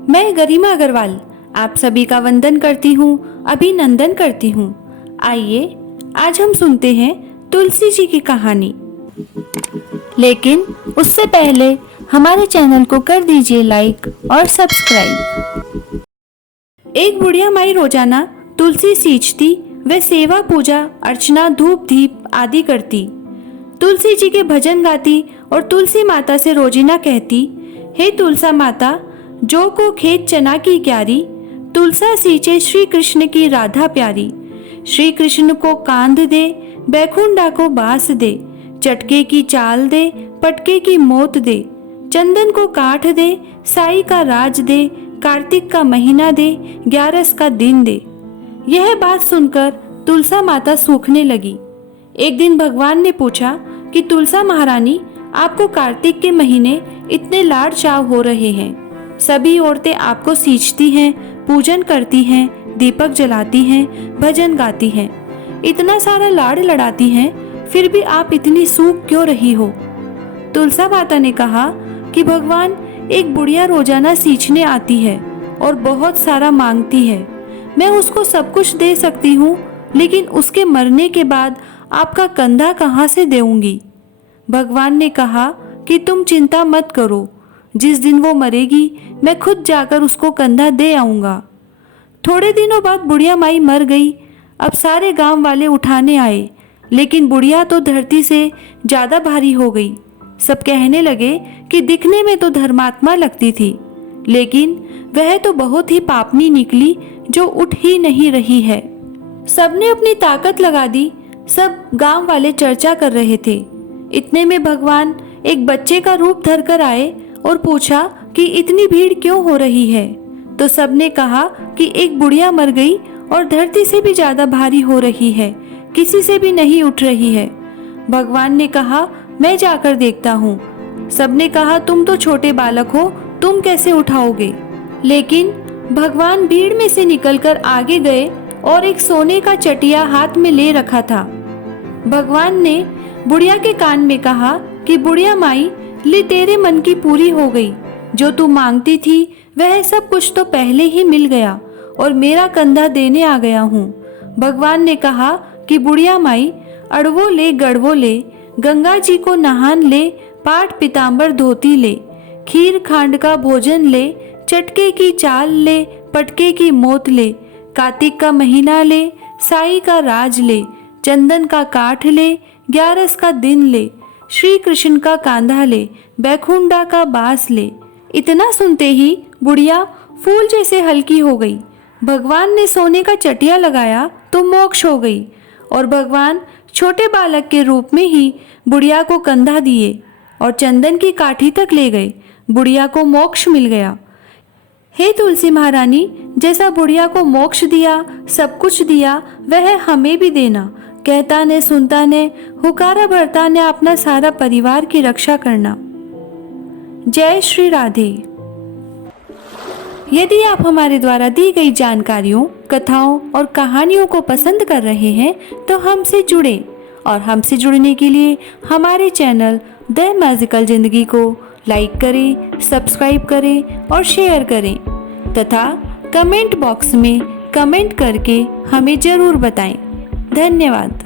मैं गरिमा अग्रवाल आप सभी का वंदन करती हूँ, अभिनंदन करती हूँ। आइए आज हम सुनते हैं तुलसी जी की कहानी। लेकिन उससे पहले हमारे चैनल को कर दीजिए लाइक और सब्सक्राइब। एक बुढ़िया माई रोजाना तुलसी सींचती व सेवा पूजा अर्चना धूप दीप आदि करती। तुलसी जी के भजन गाती और तुलसी माता से रोजीना कहती, हे तुलसा माता, जो को खेत चना की क्यारी, तुलसा सींचे श्री कृष्ण की राधा प्यारी। श्री कृष्ण को कांध दे, बैकुंडा को बांस दे, चटके की चाल दे, पटके की मोत दे, चंदन को काठ दे, साई का राज दे, कार्तिक का महीना दे, 11 का दिन दे। यह बात सुनकर तुलसा माता सूखने लगी। एक दिन भगवान ने पूछा कि तुलसा महारानी, आपको कार्तिक के महीने इतने लाड चाव हो रहे हैं। सभी औरतें आपको सींचती हैं, पूजन करती हैं, दीपक जलाती हैं, भजन गाती हैं, इतना सारा लाड़ लड़ाती हैं, फिर भी आप इतनी सूख क्यों रही हो? तुलसा माता ने कहा कि भगवान, एक बुढ़िया रोजाना सींचने आती है और बहुत सारा मांगती है। मैं उसको सब कुछ दे सकती हूँ, लेकिन उसके मरने के बाद आपका कंधा कहाँ से देऊंगी? भगवान ने कहा कि तुम चिंता मत करो, जिस दिन वो मरेगी मैं खुद जाकर उसको कंधा दे आऊँगा। थोड़े दिनों बाद बुढ़िया माई मर गई। अब सारे गांव वाले उठाने आए, लेकिन बुढ़िया तो धरती से ज़्यादा भारी हो गई। सब कहने लगे कि दिखने में तो धर्मात्मा लगती थी, लेकिन वह तो बहुत ही पापनी निकली जो उठ ही नहीं रही है। सबने अपनी ताकत लगा दी। सब गांव वाले चर्चा कर रहे थे। इतने में भगवान एक बच्चे का रूप धरकर आए और पूछा कि इतनी भीड़ क्यों हो रही है? तो सबने कहा कि एक बुढ़िया मर गई और धरती से भी ज्यादा भारी हो रही है, किसी से भी नहीं उठ रही है। भगवान ने कहा, मैं जाकर देखता हूँ। सबने कहा, तुम तो छोटे बालक हो, तुम कैसे उठाओगे? लेकिन भगवान भीड़ में से निकलकर आगे गए और एक सोने का चटिया हाथ में ले रखा था। भगवान ने बुढ़िया के कान में कहा कि बुढ़िया माई, ले तेरे मन की पूरी हो गई। जो तू मांगती थी वह सब कुछ तो पहले ही मिल गया और मेरा कंधा देने आ गया हूँ। भगवान ने कहा कि बुढ़िया माई, अड़वो ले गड़वो ले, गंगा जी को नहान ले, पाट पीताम्बर धोती ले, खीर खांड का भोजन ले, चटके की चाल ले, पटके की मोत ले, कार्तिक का महीना ले, साई का राज ले, चंदन का काठ ले, 11 का दिन ले, श्री कृष्ण का कांधा ले, बैकुंडा का बांस ले। इतना सुनते ही बुढ़िया फूल जैसे हल्की हो गई। भगवान ने सोने का चटिया लगाया तो मोक्ष हो गई और भगवान छोटे बालक के रूप में ही बुढ़िया को कंधा दिए और चंदन की काठी तक ले गए। बुढ़िया को मोक्ष मिल गया। हे तुलसी महारानी, जैसा बुढ़िया को मोक्ष दिया, सब कुछ दिया, वह हमें भी देना। कहता ने सुनता ने, हुकारा भरता ने अपना सारा परिवार की रक्षा करना। जय श्री राधे। यदि आप हमारे द्वारा दी गई जानकारियों, कथाओं और कहानियों को पसंद कर रहे हैं तो हमसे जुड़े, और हमसे जुड़ने के लिए हमारे चैनल द मैजिकल जिंदगी को लाइक करें, सब्सक्राइब करें और शेयर करें तथा कमेंट बॉक्स में कमेंट करके हमें ज़रूर बताएं। धन्यवाद।